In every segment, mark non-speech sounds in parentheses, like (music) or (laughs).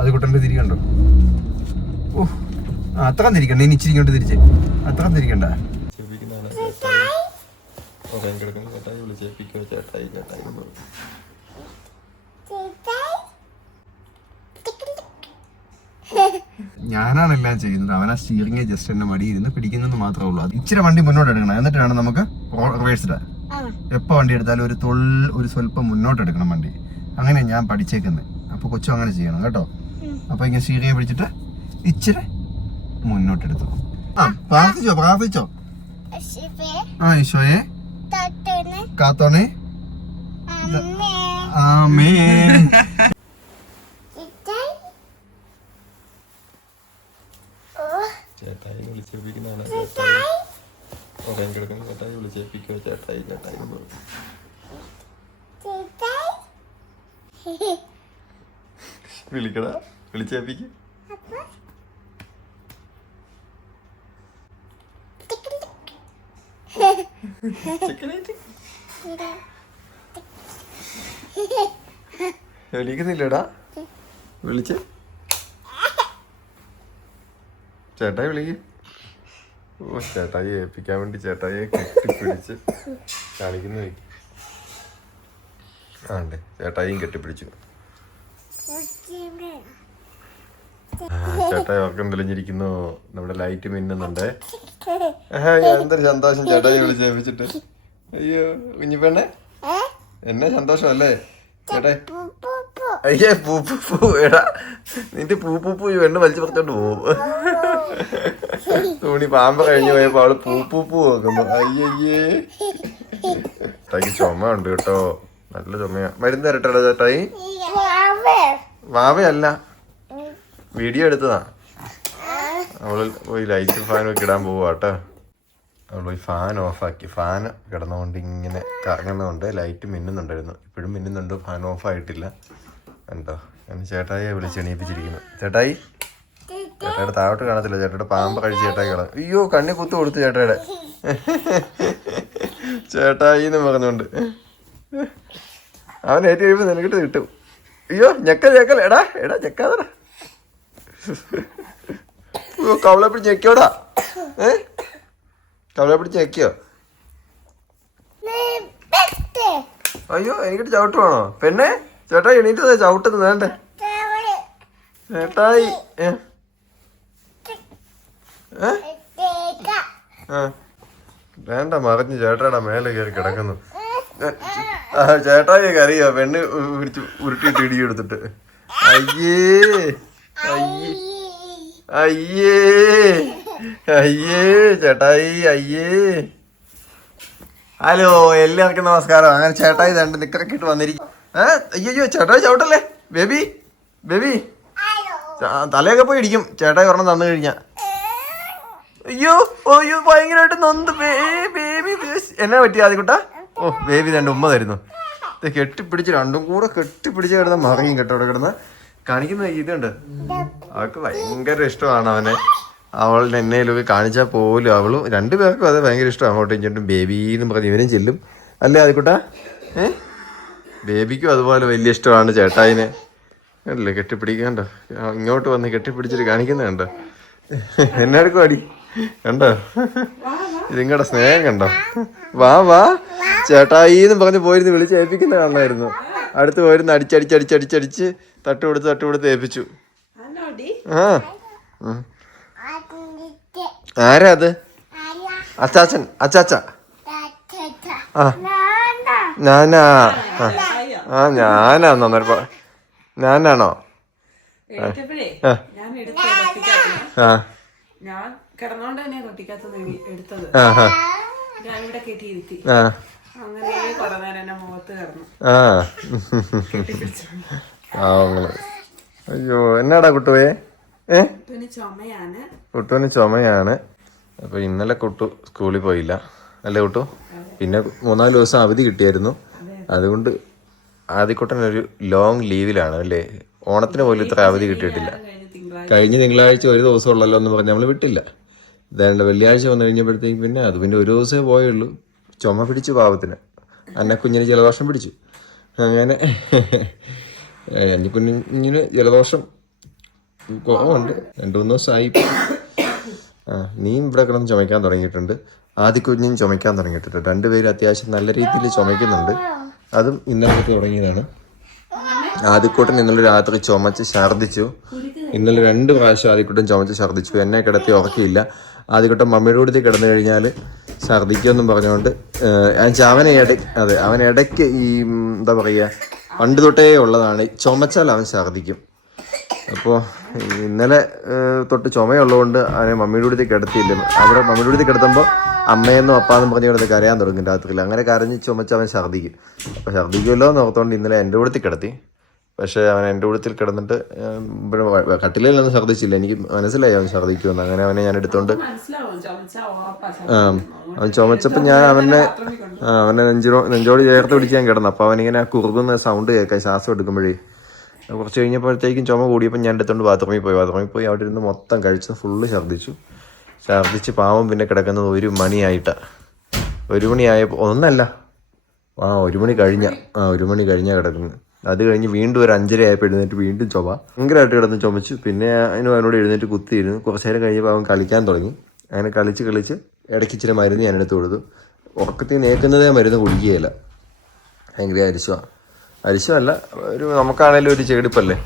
അത് കുട്ടന്റെ തിരികണ്ടോ ഓ ആ അത്ര തിരിക്കണ്ട ഇനി ഇച്ചിരി ഇങ്ങോട്ട് തിരിച്ച്. അത്ര തിരിക്കണ്ട. ഞാനാണ് എല്ലാം ചെയ്യുന്നത്. അവനാ സ്റ്റിയറിംഗ് ജസ്റ്റ് എന്നെ മടി ഇരുന്ന് പിടിക്കുന്നത് മാത്രമേ ഉള്ളൂ. അത് ഇച്ചിരി വണ്ടി മുന്നോട്ട് എടുക്കണം. എന്നിട്ടാണ് നമുക്ക് റിവേഴ്സ് ഇടാൻ എപ്പോൾ വണ്ടി എടുത്താലും ഒരു തൊൾ ഒരു സ്വല്പം മുന്നോട്ട് എടുക്കണം വണ്ടി. അങ്ങനെ ഞാൻ പഠിച്ചേക്കുന്നത്. അപ്പോൾ കൊച്ചു അങ്ങനെ ചെയ്യണം കേട്ടോ. അപ്പോൾ ഇങ്ങനെ സീറിയെ പിടിച്ചിട്ട് ഇച്ചിരി മുന്നോട്ട് എടുത്തു ആ പ്രാർത്ഥിച്ചോ പ്രാർത്ഥിച്ചോ? ആ ഈശോയെ കാത്തോണേ. ആമേ. ചേട്ടായി വിളിച്ചേപ്പിക്കുന്നതാണ് ചേട്ടായി ഉറങ്ങി കിടക്കുന്ന. ചേട്ടായി വിളിച്ചേപ്പിക്കോ ചേട്ടായി ചേട്ടായി പറഞ്ഞു. വിളിക്കടാ. വിളിച്ചേപ്പിക്ക് വിളിക്കുന്നില്ലടാ. വിളിച്ച്. ചേട്ടായി വിളിക്ക്. ഓ ചേട്ടായി ഏൽപ്പിക്കാൻ വേണ്ടി ചേട്ടായിയെ കെട്ടിപ്പിടിച്ച് കാണിക്കുന്നു. ആണ്ടേ ചേട്ടായിയും കെട്ടിപ്പിടിച്ചു. ചേട്ടായി ഉറക്കം തെളിഞ്ഞിരിക്കുന്നു നമ്മുടെ ലൈറ്റ് മിന്നുന്നുണ്ട്. എന്തൊരു സന്തോഷം ചേട്ടായി വിളിച്ചു ഏൽപ്പിച്ചിട്ട് അയ്യോ കുഞ്ഞിപ്പെണ്ണെ. എന്നെ സന്തോഷം അല്ലേ ചേട്ടായി അയ്യേ പൂ പൂ എടാ. നിന്റെ പൂ പൂ വെണ്ണ് വലിച്ചു പറിച്ചോണ്ട് പോവും. തുണി പാമ്പ് കഴിഞ്ഞു പോയപ്പോ അവൾ പൂ പൂ പൂ നോക്കുന്നു അയ്യയ്യേ. ചേട്ടായിക്ക് ചുമ ഉണ്ട് കേട്ടോ. നല്ല ചുമയാ. മരുന്ന് തരട്ടെടാ ചേട്ടായി വാവയല്ല. വീഡിയോ എടുത്തതാ. അവൾ പോയി ലൈറ്റ് ഫാൻ ഒക്കെ ഇടാൻ പോവാ കേട്ടോ. അവൾ പോയി ഫാൻ ഓഫാക്കി ഫാൻ കിടന്നുകൊണ്ട് ഇങ്ങനെ കറങ്ങുന്നതുകൊണ്ട് ലൈറ്റ് മിന്നുന്നുണ്ടായിരുന്നു. ഇപ്പോഴും മിന്നുന്നുണ്ട്. ഫാൻ ഓഫ് ആയിട്ടില്ല. കണ്ടോ? ഞാൻ ചേട്ടായിയെ വിളിച്ചെണീപ്പിച്ചിരിക്കുന്നു ചേട്ടായി? ചേട്ടായുടെ താഴോട്ട് കാണത്തില്ല. ചേട്ടായുടെ പാമ്പ് കഴിച്ച് ചേട്ടായി കാണാം. അയ്യോ കണ്ണി കുത്തു കൊടുത്തു ചേട്ടായുടെ ചേട്ടായി എന്ന് പറഞ്ഞുകൊണ്ട് അവൻ ഏറ്റവും കഴിയുമ്പോൾ നിനക്കിട്ട് കിട്ടും. അയ്യോ ഞെക്കൽ ഞെക്കൽ എടാ എടാ ഞെക്കാതടാ അയ്യോ കവളെ പിടിച്ച് ഞെക്കിയോടാ. ഏ? കവളെ പിടിച്ച് ഞെക്കിയോ? അയ്യോ എനിക്കിട്ട് ചവിട്ട് വേണോ? പെണ്ണെ ചേട്ടാ എണീറ്റ് ചവിട്ടത് വേണ്ടേ? ചേട്ടായി ഏ. വേണ്ട മറിഞ്ഞ് ചേട്ടാടാ മേലെ കയറി കിടക്കുന്നു. ചേട്ടായി കറിയോ പെണ്ണ് പിടിച്ച് ഉരുട്ടിയിട്ട് ഇടി എടുത്തിട്ട്. അയ്യേ അയ്യേ അയ്യേ അയ്യേ ചേട്ടായി അയ്യേ. ഹലോ എല്ലാവർക്കും നമസ്കാരം. അങ്ങനെ ചേട്ടായി രണ്ട് നിക്കറൊക്കെ ഇട്ട് വന്നിരിക്കും അയ്യോ ചേട്ടായി ചവിട്ടല്ലേ? Baby baby. തലയൊക്കെ പോയി ഇടിക്കും. ചേട്ടായി ഒരെണ്ണം തന്നു കഴിഞ്ഞാ. അയ്യോ അയ്യോ ഭയങ്കരമായിട്ട് നൊന്ത്. ബേബി. എന്നാ ആദ്യ ആദ്യക്കുട്ട? ഓ ബേബി രണ്ട് ഉമ്മ തരുന്നു. ഇത് കെട്ടിപ്പിടിച്ച് രണ്ടും കൂടെ കെട്ടിപ്പിടിച്ച് കിടന്ന മറിയും കേട്ടോ അവിടെ കിടന്ന്. കാണിക്കുന്ന ഇതുണ്ട്. അവൾക്ക് ഭയങ്കര ഇഷ്ടമാണ് അവനെ. അവളുടെ എന്നേലൊക്കെ കാണിച്ചാൽ പോലും അവളും രണ്ടുപേർക്കും അത് ഭയങ്കര ഇഷ്ടമാണ്. അങ്ങോട്ടും ഇങ്ങോട്ടും ബേബി പറഞ്ഞ് ഇവനും ചെല്ലും. അല്ലേ ആദ്യക്കുട്ട ഏ? ബേബിക്കും അതുപോലെ വലിയ ഇഷ്ടമാണ് ചേട്ടായിനെ. അല്ലേ കെട്ടിപ്പിടിക്കണ്ടോ ഇങ്ങോട്ട് വന്ന് കെട്ടിപ്പിടിച്ചിട്ട് കാണിക്കുന്നുണ്ട് കണ്ടോ? എന്നാർക്കും അടി. കണ്ടോ? ഇതിങ്ങടെ സ്നേഹം കണ്ടോ? വാ വാ. ചേട്ടായി എന്ന് പറഞ്ഞ് പോയിരുന്ന് വിളിച്ച് ഏൽപ്പിക്കുന്ന കാണായിരുന്നു അടുത്ത് പോയിരുന്ന് അടിച്ചടിച്ചടിച്ചടിച്ചടിച്ച് തട്ട് കൊടുത്ത് തട്ട് കൊടുത്ത് ഏൽപ്പിച്ചു. ആ. ഉം. ആരാ അത്? അച്ചാച്ചൻ അച്ചാച്ച. ആ. ഞാനാ ആ. ഞാനാ നന്നായി ഞാനാണോ? ആ. ഞാൻ ഞാൻ കിടന്നോണ്ട് എടുത്തത്. ഇവിടെ കെട്ടിയിരുത്തി. ആ. ആ. പാവങ്ങൾ അയ്യോ എന്നാടാ കുട്ടുവേ? ഏ? കുട്ടുവിന് ചുമയാണ്. അപ്പൊ ഇന്നലെ കുട്ടു സ്കൂളിൽ പോയില്ല. അല്ലേ കുട്ടു? പിന്നെ മൂന്നാൽ ദിവസം അവധി കിട്ടിയായിരുന്നു. അതുകൊണ്ട് ആദ്യക്കുട്ടനൊരു ലോങ് ലീവിലാണ് അല്ലേ? ഓണത്തിന് പോലും ഇത്ര അവധി കിട്ടിയിട്ടില്ല. കഴിഞ്ഞ തിങ്കളാഴ്ച. ഒരു ദിവസം ഉള്ളല്ലോ എന്ന് പറഞ്ഞ് നമ്മൾ വിട്ടില്ല. ഇതാണ്ട് വെള്ളിയാഴ്ച വന്നു കഴിഞ്ഞപ്പോഴത്തേക്ക് പിന്നെ അത് പിന്നെ ഒരു ദിവസമേ പോയുള്ളൂ. ചുമ പിടിച്ചു പാവത്തിന്. അന്നെ കുഞ്ഞിന് ജലദോഷം പിടിച്ചു. അങ്ങനെ അഞ്ഞിക്കുഞ്ഞിന് ജലദോഷം കുറവുണ്ട്. രണ്ടു മൂന്ന് ദിവസമായി ആ നീയും ഇവിടെ കിടന്ന് ചുമയ്ക്കാൻ തുടങ്ങിയിട്ടുണ്ട്. ആദ്യക്കുഞ്ഞും ചുമയ്ക്കാൻ തുടങ്ങിയിട്ടുണ്ട്. രണ്ടുപേരും അത്യാവശ്യം നല്ല രീതിയിൽ ചുമയ്ക്കുന്നുണ്ട്. അതും ഇന്നലെ തുടങ്ങിയതാണ്. ആദ്യക്കൂട്ടൻ ഇന്നലെ രാത്രി ചുമച്ച് ഛർദ്ദിച്ചു. ഇന്നലെ രണ്ട് പ്രാവശ്യം ആദ്യക്കൂട്ടൻ ചുമച്ച് ഛർദ്ദിച്ചു. എന്നെ കിടത്തി ഉറക്കിയില്ല. ആദ്യക്കൂട്ടൻ മമ്മിയുടെ കൂടി കിടന്നു കഴിഞ്ഞാൽ ഛർദിക്കുമെന്നും പറഞ്ഞുകൊണ്ട് ഏഹ്, അവനെ ഇട അതെ അവൻ ഇടയ്ക്ക് ഈ എന്താ പറയുക പണ്ട് തൊട്ടേ ഉള്ളതാണ്. ചുമച്ചാൽ അവൻ ഛർദിക്കും. അപ്പോൾ ഇന്നലെ തൊട്ട് ചുമയുള്ളതുകൊണ്ട് അവനെ മമ്മിയുടെ കൂടി കിടത്തിയില്ല. അവിടെ മമ്മിയുടെ കൂടി കിടത്തുമ്പോൾ അമ്മയെന്നും അപ്പാന്നും പറഞ്ഞ് കിടന്ന് കരയാൻ തുടങ്ങും രാത്രിയിൽ. അങ്ങനെ കരഞ്ഞ് ചുമച്ച് അവൻ ഛർദിക്കും. അപ്പോൾ ഛർദിക്കുമല്ലോ എന്ന് ഓർത്തുകൊണ്ട് ഇന്നലെ എന്റെ കൂടത്തിൽ കിടത്തി. പക്ഷേ അവൻ എന്റെ കൂടത്തിൽ കിടന്നിട്ട് കട്ടിലിൽ ഒന്നും ഛർദ്ദിച്ചില്ല. എനിക്ക് മനസ്സിലായി അവൻ ഛർദ്ദിക്കുമെന്ന്. അങ്ങനെ അവനെ ഞാൻ എടുത്തോണ്ട് ആ, അവൻ ചുമച്ചപ്പോൾ ഞാൻ അവനെ അവനെ നെഞ്ചോ നെഞ്ചോട് ചേർത്ത് പിടിക്കാൻ കിടന്നു. അപ്പോൾ അവനിങ്ങനെ ആ കുറുകുന്ന സൗണ്ട് കേൾക്കാം ശ്വാസം എടുക്കുമ്പോഴേ കുറച്ച് കഴിഞ്ഞപ്പോഴത്തേക്കും ചുമ കൂടിയപ്പോൾ ഞാൻ എടുത്തോണ്ട് ബാത്റൂമിൽ പോയി. ബാത്റൂമിൽ പോയി അവിടെ ഇരുന്ന് മൊത്തം കഴിച്ച് ഫുള്ള് ഛർദ്ദിച്ചു. ഛർദ്ദിച്ച് പാവം പിന്നെ കിടക്കുന്നത് ഒരു മണിയായിട്ടാണ് ഒരു മണിയായപ്പോൾ ഒന്നല്ല. ആ ഒരു മണി കഴിഞ്ഞ ആ ഒരു മണി കഴിഞ്ഞാൽ കിടക്കുന്നത്. അത് കഴിഞ്ഞ് വീണ്ടും ഒരു അഞ്ചര ആയപ്പോൾ എഴുന്നേറ്റ് വീണ്ടും ചുമ ഭയങ്കരമായിട്ട് കിടന്ന് ചുമച്ചു. പിന്നെ അതിന് അവനോട് എഴുന്നേറ്റ് കുത്തിയിരുന്നു. കുറച്ച് നേരം കഴിഞ്ഞപ്പോൾ അവൻ കളിക്കാൻ തുടങ്ങി. അങ്ങനെ കളിച്ച് കളിച്ച് ഇടയ്ക്ക് ഇച്ചിരി മരുന്ന് ഞാൻ എടുത്ത് കൊടുത്തു. ഉറക്കത്തിൽ നേക്കുന്നതേ മരുന്ന് കുടിക്കുകയില്ല. ഭയങ്കര അരിശമാണ് അരിശമല്ല ഒരു നമുക്കാണേലും ഒരു ചെടിപ്പല്ലേ?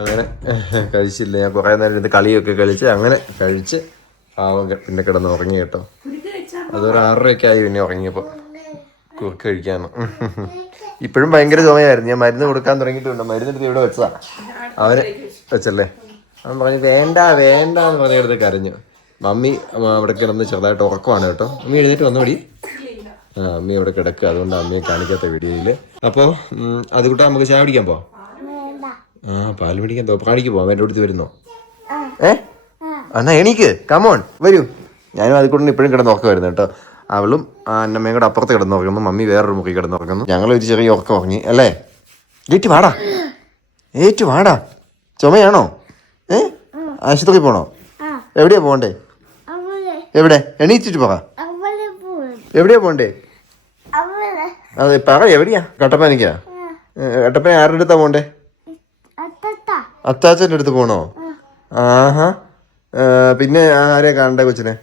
അങ്ങനെ കഴിച്ചില്ല. ഞാൻ കുറേ നേരം ഇരുന്ന് കളിയൊക്കെ കളിച്ച് അങ്ങനെ കഴിച്ച് പാവം പിന്നെ കിടന്ന് ഉറങ്ങി കേട്ടോ. അതൊരു ആറരയൊക്കെ ആയി പിന്നെ ഉറങ്ങിയപ്പോൾ കുറുക്ക് കഴിക്കാന്ന്. ഇപ്പോഴും ഭയങ്കര ചുമയായിരുന്നു. ഞാൻ മരുന്ന് കൊടുക്കാൻ തുടങ്ങിയിട്ടുണ്ട്. മരുന്ന് എടുത്ത് ഇവിടെ വെച്ചതാ. അവന് വെച്ചല്ലേ? അവൻ പറഞ്ഞു വേണ്ട വേണ്ട എന്ന് പറഞ്ഞെടുത്ത് കരഞ്ഞു. മമ്മി അവിടെ കിടന്ന് ചെറുതായിട്ട് ഉറക്കമാണ് കേട്ടോ. അമ്മി എഴുന്നേറ്റ് വന്നോടി ആ അമ്മി അവിടെ കിടക്കുക. അതുകൊണ്ട് അമ്മയെ കാണിക്കാത്ത വീഡിയോയിൽ അപ്പോൾ അത് കൂട്ടാ നമുക്ക് ചായ പിടിക്കാൻ പോവാം. ആ പാൽ പിടിക്കാൻ തോപ്പാടിക്ക് പോവാം. എന്റെ അടുത്ത് വരുന്നോ? ഏ? എന്നാ എണീക്ക്. കമോൺ വരൂ. ഞാനും അത് കൂടെ ഇപ്പോഴും കിടന്ന് ഉറക്കം വരുന്നു കേട്ടോ. അവളും ആ അന്നമ്മയും കൂടെ അപ്പുറത്ത് കിടന്നുറങ്ങുന്നു. മമ്മി വേറൊരു മുറി കിടന്നുറങ്ങുന്നു. ഞങ്ങൾ ഒരു ചെറിയ ഉറക്കം ഉറങ്ങി. അല്ലേ? ഏറ്റു വാടാ. ഏറ്റു വാടാ. ചുമയാണോ? ഏ? ആശുപത്രി പോണോ? എവിടെയാ പോണ്ടേ അവളെ. എവിടെ? എണീച്ചിട്ട് പറ എവിടെയാ പോണ്ടേ അതെ പറ എവിടെയാ? കട്ടപ്പനയ്ക്കാ? കട്ടപ്പന ആരുടെ അടുത്താ പോണ്ടേ അത്താച്ചന്റെ അടുത്ത് പോണോ? ആഹാ. പിന്നെ ആരെയാ കാണണ്ടേ കൊച്ചിനെ?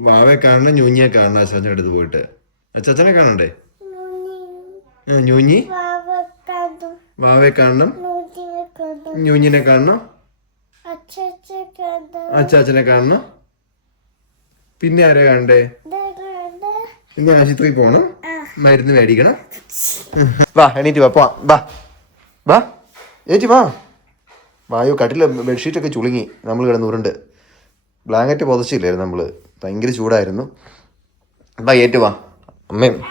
വാവെ കാണണം ഞൂഞ്ഞിയെ കാണണം അച്ചാച്ചന്റെ അടുത്ത് പോയിട്ട്? അച്ചാച്ചനെ കാണണ്ടേ? ഞൂഞ്ഞി. വാവെ കാണണം. ഞൂഞ്ഞിനെ കാണണം. അച്ചാച്ചനെ കാണണം. പിന്നെ ആരെ കാണണ്ടേ? പിന്നെ ആശുപത്രി പോണം. മരുന്ന് മേടിക്കണം. (laughs) വാ എണീറ്റ് വാ പോവാം. വാ. വാ. ഏറ്റി വാ. വായോ കട്ടിൽ ബെഡ്ഷീറ്റൊക്കെ ചുളുങ്ങി. നമ്മൾ കിടന്ന് ഉരുണ്ട്. ബ്ലാങ്കറ്റ് പുതച്ചില്ലായിരുന്നു നമ്മൾ ഭയങ്കര ചൂടായിരുന്നു. അപ്പം ഏറ്റു വാ. അമ്മയും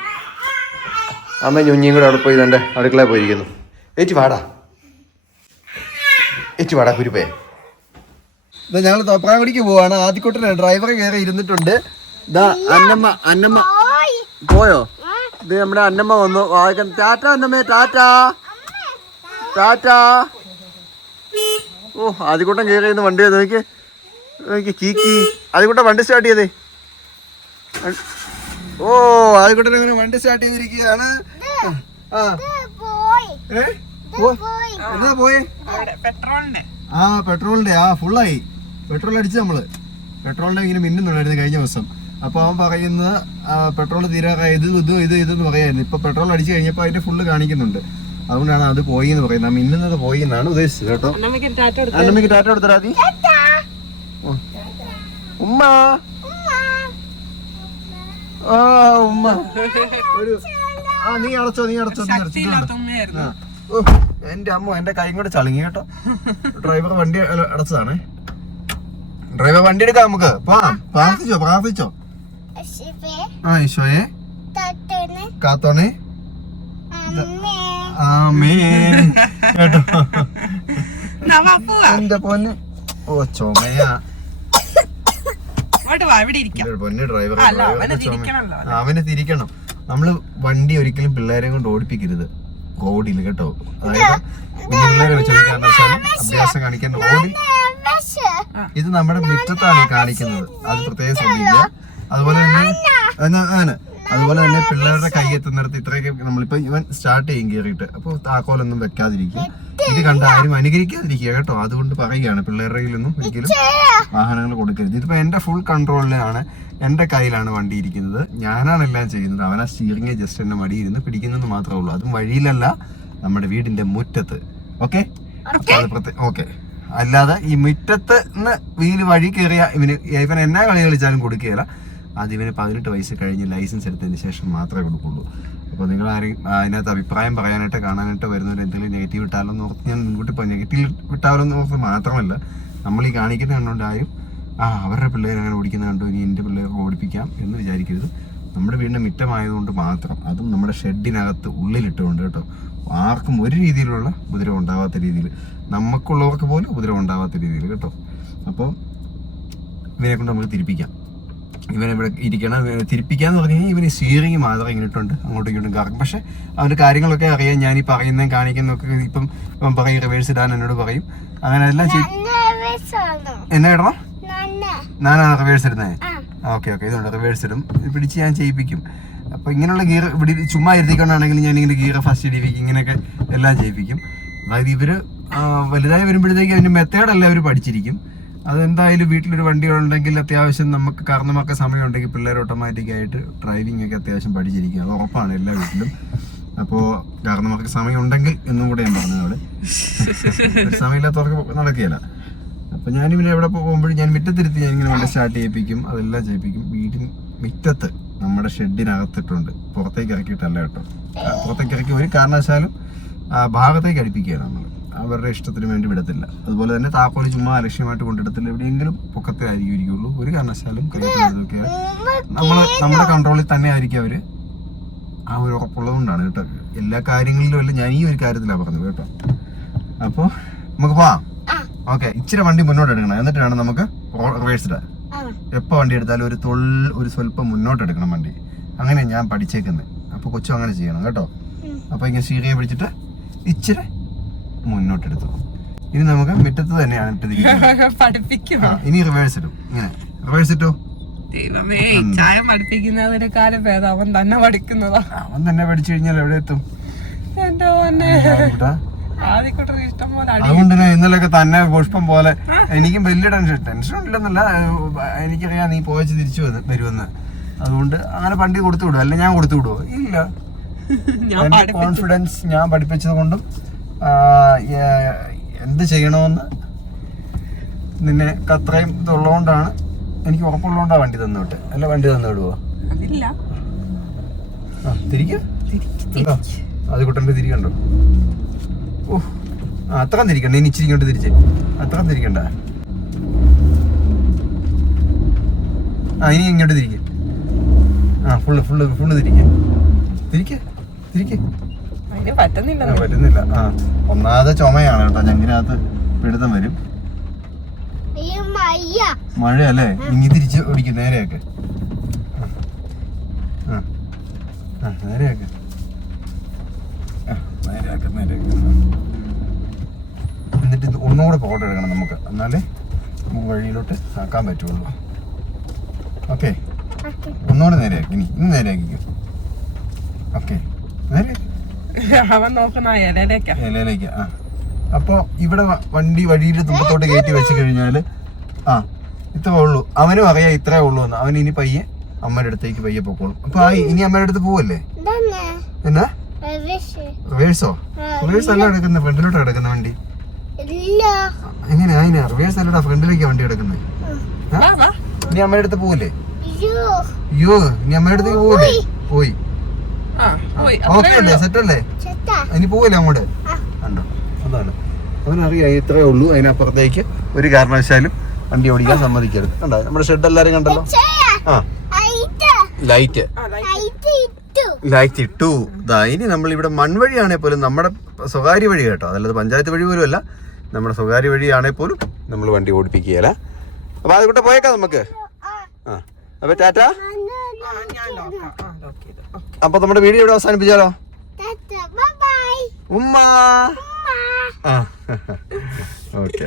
അമ്മയും ഞുഞ്ഞിയും കൂടെ അവിടെ പോയി തന്റെ അടുക്കളയിൽ പോയിരിക്കുന്നു. ഏറ്റു വാടാ. ഏറ്റു വാടാ കുരുപ്പേ. ഇതാ ഞങ്ങൾ തോപ്രാങ്കുടിക്ക് പോവാണ്. ആദ്യക്കൂട്ടനെ ഡ്രൈവർ കയറി ഇരുന്നിട്ടുണ്ട്. ഇതാ അന്നമ്മ അന്നമ്മ. പോയോ? ഇത് നമ്മുടെ അന്നമ്മ വന്നു. വായിക്കാൻ ടാറ്റ അന്നമ്മേ ടാറ്റ. ടാറ്റ. ഓ ആദ്യക്കൂട്ടം കയറി ഇന്ന് വണ്ടി നോക്കി. കീക്കി ആദ്യക്കൂട്ടം വണ്ടി സ്റ്റാർട്ട് ചെയ്തേ. ഓ ആദ്യക്കൂട്ടൻ അങ്ങനെ വണ്ടി സ്റ്റാർട്ട് ചെയ്തിരിക്കുകയാണ്. ആ. എന്നാ പോയേ? ആ പെട്രോളിന്റെ ആ ഫുള്ളായി പെട്രോൾ അടിച്ച് നമ്മൾ. പെട്രോളിന്റെ ഇങ്ങനെ മിന്നുന്നുണ്ടായിരുന്നു കഴിഞ്ഞ ദിവസം. അപ്പൊ അവൻ പറയുന്നത് പെട്രോൾ തീരാ ഇത് ഇത് ഇത് ഇതെന്ന് പറയായിരുന്നു. ഇപ്പൊ പെട്രോൾ അടിച്ചു കഴിഞ്ഞപ്പോ അതിന്റെ ഫുള്ള് കാണിക്കുന്നുണ്ട്. അതുകൊണ്ടാണ് അത് പോയി എന്ന് പറയുന്നത്. മിന്നുന്നത് പോയി എന്നാണ് ഉദ്ദേശിച്ചത് കേട്ടോ. അന്നമ്മയ്ക്ക് ടാറ്റ കൊടുത്തു അന്നമ്മക്ക് ടാറ്റ കൊടുത്തരാ നീ ഉമ്മ. ആ ഉമ്മ. ഒരു ആ നീ അടച്ചോ നീ അടച്ചോ നീ അടച്ചോ. എന്റെ അമ്മ എന്റെ കൈ കൂടെ ചളുങ്ങി കേട്ടോ. ഡ്രൈവർ വണ്ടി അടച്ചതാണ്. ഡ്രൈവർ വണ്ടി എടുക്കാം നമുക്ക്. പ്രാർത്ഥിച്ചോ പ്രാർത്ഥിച്ചോ. ആ ഈശോയെ. കാത്തോണേ. ആമേ (laughs) കേട്ടോ. എന്റെ പൊന്ന്. ഓ ചുമയാ. അങ്ങോട്ട് വാ ഇവിടെ ഇരിക്കാം. എന്റെ ഡ്രൈവർ അല്ല, അവന് തിരിക്കണല്ലോ. അവനെ തിരിക്കണം. നമ്മൾ വണ്ടി ഒരിക്കലും പിള്ളേരെ കൊണ്ട് ഓടിപ്പിക്കരുത്. റോഡിൽ കേട്ടോ. അതായത് കുഞ്ഞു പിള്ളേരെ വെച്ച് ഓടിക്കാൻ വെച്ചാൽ അഭ്യാസം കാണിക്കാൻ ഓടി ഇത് നമ്മുടെ മുറ്റത്താണ് കാണിക്കുന്നത്. അത് പ്രത്യേകം ശ്രദ്ധിക്കുക. അതുപോലെ തന്നെ എന്നാ, അങ്ങനെ അതുപോലെ തന്നെ പിള്ളേരുടെ കൈ എത്തുന്നിടത്ത് ഇത്രയൊക്കെ നമ്മളിപ്പോ ഇവൻ സ്റ്റാർട്ട് ചെയ്യും കയറിയിട്ട് അപ്പോൾ താക്കോലൊന്നും വെക്കാതിരിക്കുക. ഇത് കണ്ട ആരും അനുകരിക്കാതിരിക്കുക കേട്ടോ. അതുകൊണ്ട് പറയുകയാണ് പിള്ളേരുടെ കയ്യിലൊന്നും ഒരിക്കലും വാഹനങ്ങൾ കൊടുക്കരുത്. ഇതിപ്പോ എന്റെ ഫുൾ കൺട്രോളിലാണ് എന്റെ കയ്യിലാണ് വണ്ടി ഇരിക്കുന്നത്. ഞാനാണ് എല്ലാം ചെയ്യുന്നത്. അവനാ സ്റ്റിയറിംഗ് ജസ്റ്റ് എന്നെ മടിയിരുന്ന് പിടിക്കുന്നത് മാത്രമേ ഉള്ളൂ. അതും വഴിയിലല്ല നമ്മുടെ വീടിന്റെ മുറ്റത്ത്. ഓക്കെ ഓക്കെ അല്ലാതെ ഈ മുറ്റത്ത് നിന്ന് വീൽ വഴി കയറിയ ഇവന് ഇവൻ എന്നാ കളി കളിച്ചാലും കൊടുക്കുകയില്ല. അത് ഇവന് പതിനെട്ട് വയസ്സ് കഴിഞ്ഞ് ലൈസൻസ് എടുത്തതിന് ശേഷം മാത്രമേ കൊടുക്കുള്ളൂ. അപ്പോൾ നിങ്ങൾ ആരെയും അതിനകത്ത് അഭിപ്രായം പറയാനായിട്ട് കാണാനായിട്ട് വരുന്നവർ എന്തെങ്കിലും നെഗറ്റീവ് ഇട്ടാലോ എന്ന് ഓർത്ത് ഞാൻ മുൻകൂട്ടി പോയി നെഗറ്റീവ് വിട്ടാലോ എന്ന് ഓർത്ത് മാത്രമല്ല നമ്മൾ ഈ കാണിക്കുന്ന കണ്ടുകൊണ്ട് ആരും ആ അവരുടെ പിള്ളേർ അങ്ങനെ ഓടിക്കുന്ന കണ്ടു ഇനി എന്റെ പിള്ളേരെ ഓടിപ്പിക്കാം എന്ന് വിചാരിക്കരുത്. നമ്മുടെ വീടിന്റെ മിറ്റമായതുകൊണ്ട് മാത്രം അതും നമ്മുടെ ഷെഡിനകത്ത് ഉള്ളിലിട്ടുകൊണ്ട് കേട്ടോ. ആർക്കും ഒരു രീതിയിലുള്ള ഉപദ്രവം ഉണ്ടാവാത്ത രീതിയിൽ നമുക്കുള്ളവർക്ക് പോലും ഉപദ്രവം ഉണ്ടാവാത്ത രീതിയിൽ കേട്ടോ. അപ്പോൾ ഇവരെ കൊണ്ട് നമുക്ക് തിരിപ്പിക്കാം. ഇവനെ ഇവിടെ ഇരിക്കണം. തിരിപ്പിക്കാന്ന് പറഞ്ഞു കഴിഞ്ഞാൽ ഇവന് സീറിങ് മാത്രം ഇങ്ങോട്ടുണ്ട് അങ്ങോട്ടും ഇങ്ങോട്ടും കാരണം പക്ഷെ അവന്റെ കാര്യങ്ങളൊക്കെ അറിയാൻ ഞാൻ ഈ പറയുന്നതും കാണിക്കുന്നതൊക്കെ ഇപ്പം ഇപ്പം പറയും റിവേഴ്സ് ഇടാൻ എന്നോട് പറയും. അങ്ങനെ എല്ലാം ചെയ്യും എന്നാ ഇടണം ഞാനാണ് റിവേഴ്സ് ഇടുന്നത് ഓക്കെ ഓക്കെ ഇതുണ്ട്. റിവേഴ്സ് ഇടും. പിടിച്ച് ഞാൻ ചെയ്യിപ്പിക്കും. അപ്പോൾ ഇങ്ങനെയുള്ള ഗിയർ ഇവിടെ ചുമ്മാ ഇരുത്തിക്കൊണ്ടാണെങ്കിൽ ഞാൻ ഇങ്ങനെ ഗിയർ ഫസ്റ്റ് ഇടിപ്പിക്കും ഇങ്ങനെയൊക്കെ എല്ലാം ചെയ്യിപ്പിക്കും. അതായത് ഇവർ വലുതായി വരുമ്പോഴത്തേക്ക് അതിന്റെ മെത്തേഡല്ല അവർ പഠിച്ചിരിക്കും. അതെന്തായാലും വീട്ടിലൊരു വണ്ടി ഉണ്ടെങ്കിൽ അത്യാവശ്യം നമുക്ക് കാരണമൊക്കെ സമയം ഉണ്ടെങ്കിൽ പിള്ളേർ ഓട്ടോമാറ്റിക്കായിട്ട് ഡ്രൈവിംഗ് ഒക്കെ അത്യാവശ്യം പഠിച്ചിരിക്കുക അത് ഉറപ്പാണ് എല്ലാ വീട്ടിലും. അപ്പോൾ കാരണമൊക്കെ സമയം ഉണ്ടെങ്കിൽ എന്നും കൂടെ ഞാൻ പറഞ്ഞു അവിടെ സമയമില്ലാത്തവർക്ക് നടക്കുകയില്ല. അപ്പൊ ഞാൻ ഇവനെ എവിടെ പോകുമ്പോഴും ഞാൻ മുറ്റത്തിരുത്തി ഞാൻ ഇങ്ങനെ സ്റ്റാർട്ട് ചെയ്യിപ്പിക്കും അതെല്ലാം ചെയ്യിപ്പിക്കും. വീടിൻ മുറ്റത്ത് നമ്മുടെ ഷെഡിനകത്തിട്ടുണ്ട്. പുറത്തേക്ക് ഇറക്കിയിട്ടല്ല കേട്ടോ. പുറത്തേക്ക് ഇറക്കി ഒരു കാരണവശാലും ആ ഭാഗത്തേക്ക് അടുപ്പിക്കുകയാണ് നമ്മൾ അവരുടെ ഇഷ്ടത്തിന് വേണ്ടി വിടത്തില്ല. അതുപോലെ തന്നെ താക്കോൽ ചുമ്മാ അലക്ഷ്യമായിട്ട് കൊണ്ടിടത്തില്ല. എവിടെയെങ്കിലും പൊക്കത്തിലായിരിക്കും ഇരിക്കുള്ളൂ ഒരു കാരണവശാലും നമ്മൾ നമ്മുടെ കൺട്രോളിൽ തന്നെ ആയിരിക്കും അവർ. ആ ഒരു ഉറപ്പുള്ളതുകൊണ്ടാണ് കേട്ടോ. എല്ലാ കാര്യങ്ങളിലും അല്ല ഞാൻ ഈ ഒരു കാര്യത്തിലാണ് പറഞ്ഞത് കേട്ടോ. അപ്പോൾ നമുക്ക് പോവാം. ഓക്കെ ഇച്ചിരി വണ്ടി മുന്നോട്ട് എടുക്കണം. എന്നിട്ടാണ് വേണം നമുക്ക് റിവേഴ്സ് ഇടാൻ എപ്പോൾ വണ്ടി എടുത്താലും ഒരു തൊൾ ഒരു സ്വല്പം മുന്നോട്ട് എടുക്കണം വണ്ടി. അങ്ങനെ ഞാൻ പഠിച്ചേക്കുന്നത് അപ്പോൾ കൊച്ചു അങ്ങനെ ചെയ്യണം കേട്ടോ. അപ്പോൾ ഇങ്ങനെ സ്റ്റീറിയെ പിടിച്ചിട്ട് ഇച്ചിരി മുന്നോട്ട് എടുത്തു ഇനി നമുക്ക് മുറ്റത്ത് തന്നെയാണ് (laughs) ഇനി റിവേഴ്സ് ഇടും. ഇങ്ങനെ. റിവേഴ്സ് ഇട്ടു? ദൈവമേ ചായ ഭേദം അവൻ തന്നെ പഠിക്കുന്നതാ. അവൻ തന്നെ പഠിച്ചു കഴിഞ്ഞാൽ എവിടെ എത്തും? എന്റെ മോനെ. അതുകൊണ്ട് തന്നെ ഇന്നലെയൊക്കെ തന്നെ പുഷ്പം പോലെ എനിക്കും വലിയ ടെൻഷൻ ടെൻഷൻ ഇല്ലെന്നല്ല എനിക്കറിയാം നീ പോയച്ച് തിരിച്ചു വരുമെന്ന്. അതുകൊണ്ട് അങ്ങനെ പണ്ടി കൊടുത്തു വിടും. അല്ല ഞാൻ കൊടുത്തു വിടുവോ? ഇല്ല. കോൺഫിഡൻസ് ഞാൻ പഠിപ്പിച്ചത് കൊണ്ടും എന്ത് ചെയ്യണമെന്ന് നിന്നെ അത്രയും ഇതുള്ളതുകൊണ്ടാണ് എനിക്ക് ഉറപ്പുള്ളതുകൊണ്ടാണ് വണ്ടി തന്നോട്ട്. അല്ല വണ്ടി തന്നു വിടുവോ ആ തിരിക്കുക അത് കുട്ടന്റെ തിരികണ്ടോ ഓ ആ അത്ര തിരിക്കണ്ട. ഇനി ഇച്ചിരി ഇങ്ങോട്ട് തിരിച്ച്. അത്ര തിരിക്കണ്ട. ആ ഇനി ഇങ്ങോട്ട് തിരിക്കും. ആ ഫുള്ള് ഫുള്ള് ഫുള്ള് തിരിക്കുക തിരിക്കുക തിരിക്ക? അതിന് പറ്റുന്നില്ല പറ്റുന്നില്ല. ആ ഒന്നാമത്തെ ചുമയാണ് കേട്ടോ. ഞങ്ങിനകത്ത് പിടുത്തം വരും. മഴയല്ലേ? ഇനി തിരിച്ച് ഓടിക്കും നേരെയൊക്കെ. നേരെയൊക്കെ നേരെയൊക്കെ. നേരെയൊക്കെ നേരെയാക്ക്, നേരെയാക്ക്. എന്നിട്ട് ഇത് ഒന്നുകൂടെ ഫോട്ടോ എടുക്കണം നമുക്ക്. എന്നാലേ നമുക്ക് വഴിയിലോട്ട് ആക്കാൻ പറ്റുള്ളൂ. ഓക്കെ. ഒന്നുകൂടെ നേരെയാക്കി. ഇനി ഇന്ന് നേരെയാക്കിക്കും. ഓക്കെ. നേരെ. (laughs) അവൻ നോക്കുന്ന ഇലയിലേക്കാ. ഇലയിലേക്ക് ആ. അപ്പോൾ ഇവിടെ വണ്ടി വഴിയുടെ തുമ്പത്തോട്ട് കയറ്റി വെച്ച് കഴിഞ്ഞാൽ ആ ഇത്രേ ഉള്ളൂ. അവനും അറിയാം ഇത്രേ ഉള്ളൂ എന്ന്. അവൻ ഇനി പയ്യെ അമ്മയുടെ അടുത്തേക്ക് പയ്യെ പൊക്കോളും. അപ്പൊ ആ ഇനി അമ്മയുടെ അടുത്ത് പോവല്ലേ? എന്നാ? റിവേഴ്സോ. റിവേഴ്സ്? അല്ല എടുക്കുന്നത് ഫ്രണ്ടിലോട്ട് കിടക്കുന്ന വണ്ടി? എങ്ങനെയാ അതിനാ? റിവേഴ്സ് അല്ലടാ ഫ്രണ്ടിലേക്ക് വണ്ടി വാ ഇനി അമ്മയുടെ അടുത്ത് പോവല്ലേ? അയ്യോ. ഇനി അമ്മയുടെ അടുത്തേക്ക് പോവല്ലേ? പോയി. ഓക്കെ അല്ലേ സെറ്റ്. അല്ലേ ഇനി പോവല്ലേ അങ്ങോട്ട്? കണ്ടോ? അതാണ്. അവനറിയാം ഇത്രേ ഉള്ളൂ അതിനപ്പുറത്തേക്ക് ഒരു കാരണവശാലും വണ്ടി ഓടിക്കാൻ സമ്മതിക്കരുത്. കണ്ടോ? നമ്മുടെ ഷെഡ് എല്ലാരും കണ്ടല്ലോ? ആ. ലൈറ്റ് ആ ലൈറ്റ് ഇട്ടു. ദാ ഇനി നമ്മൾ ഇവിടെ മൺവഴിയാണെങ്കിൽ പോലും നമ്മുടെ സ്വകാര്യ വഴി കേട്ടോ. അതല്ലാതെ പഞ്ചായത്ത് വഴി പോലും അല്ല നമ്മുടെ സ്വകാര്യ വഴിയാണെങ്കിൽ പോലും നമ്മൾ വണ്ടി ഓടിപ്പിക്കുകയല്ല. അപ്പൊ അതുകൊണ്ട് പോയേക്കാം നമുക്ക്. ആ. അപ്പൊ ടാറ്റ? അപ്പൊ നമ്മുടെ വീഡിയോ ഇവിടെ അവസാനിപ്പിച്ചാലോ? ഉമ്മ. ആ (laughs) ഓക്കെ